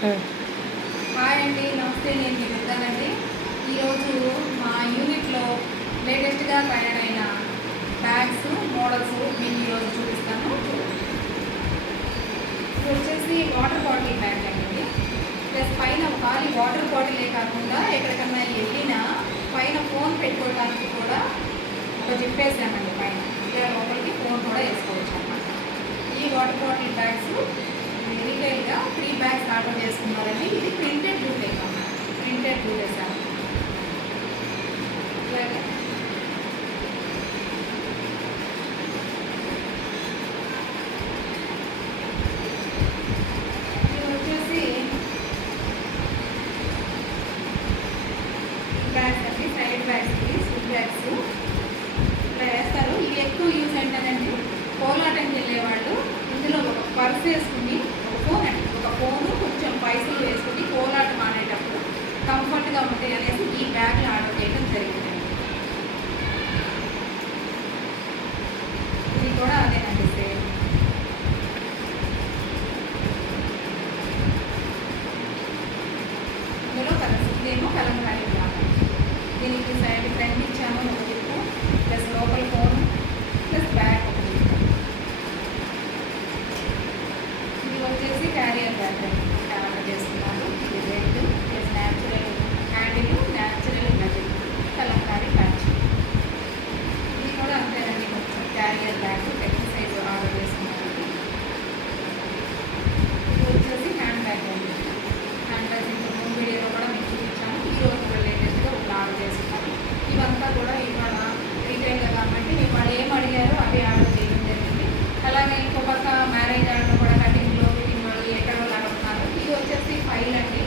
Hi అండి, నమస్తే. నేను మీ దుర్గానండి. ఈరోజు మా యూనిట్లో లేటెస్ట్గా తయారైన బ్యాగ్స్ మోడల్స్ నేను ఈరోజు చూపిస్తాను. ఇది వచ్చేసి వాటర్ బాటిల్ బ్యాగ్ అండి. ప్లస్ పైన ఖాళీ వాటర్ బాటిలే కాకుండా ఎక్కడికన్నా వెళ్ళినా పైన ఫోన్ పెట్టుకోవడానికి కూడా ఒక జిప్ వేసామండి. పైన ఇలా లోపలికి ఫోన్ కూడా వేసుకోవచ్చు అన్నమాట. ఈ వాటర్ బాటిల్ బ్యాగ్స్ రీటైల్గా 3 బ్యాగ్స్ ఆర్డర్ చేసుకున్నారండి. ఇది ప్రింటెడ్ డూప్లెట్ అన్నమాట. ప్రింటెడ్ డూ వేసాము. ఇలాగే ఇది వచ్చేసి బ్యాగ్స్ అండి, సైడ్ బ్యాగ్స్, స్విచ్ బ్యాగ్స్ ఇలా వేస్తారు. ఇవి ఎక్కువ యూజ్ ఏంటంటే కోలాటంకి వెళ్ళేవాళ్ళు ఇందులో ఒక పర్స్ వేసుకుని ఒక ఫోను కొంచెం పైసలు వేసుకుని కోలాటం ఆడేటప్పుడు కంఫర్ట్గా ఉంటాయి అనేసి ఈ బ్యాగ్లు ఆర్డర్ చేయడం జరిగింది. ఇది కూడా అదేనండి, సేమ్. ఇందులో కలర్స్, ఇదేమో కలంకారీ బ్లాక్. దీనికి సైడ్ ఫ్రంట్ ఇచ్చాము ఒక జిప్పు, ప్లస్ లోపల ఫోన్, ప్లస్ బ్యాగ్ ఒక జిప్పు. ఇది వచ్చేసి క్యారియర్ బ్యాగ్ ఆర్డర్ చేసుకున్నాను. ఇది red plus natural handle, natural metal, Kalamkari patch. ఇది కూడా అంతేనండి, కొంచెం క్యారియర్ బ్యాగ్ పెద్ద సైజు ఆర్డర్ చేసుకున్నాను. ఇది వచ్చేసి హ్యాండ్ బ్యాగ్ అండి. హ్యాండ్ బ్యాగ్ ఇంత ముందు వీడియోలో కూడా మీకు చూపించాను. ఈరోజు కూడా లేటెస్ట్గా ఒకటి ఆర్డర్ చేసుకున్నాను. ఇవంతా కూడా ఇవాళ రీటైల్గా కాబట్టి వాళ్ళు ఏం అడిగారో అవి ఆర్డర్ చేయడం జరిగింది. అలాగే ఇంకో పక్క మ్యారేజ్ ఆర్డర్ కూడా కటింగ్లో ఫిట్టింగ్ వాళ్ళు ఎక్కడో అడుగుతున్నారు. ఇది వచ్చేసి ఫైల్ అండి.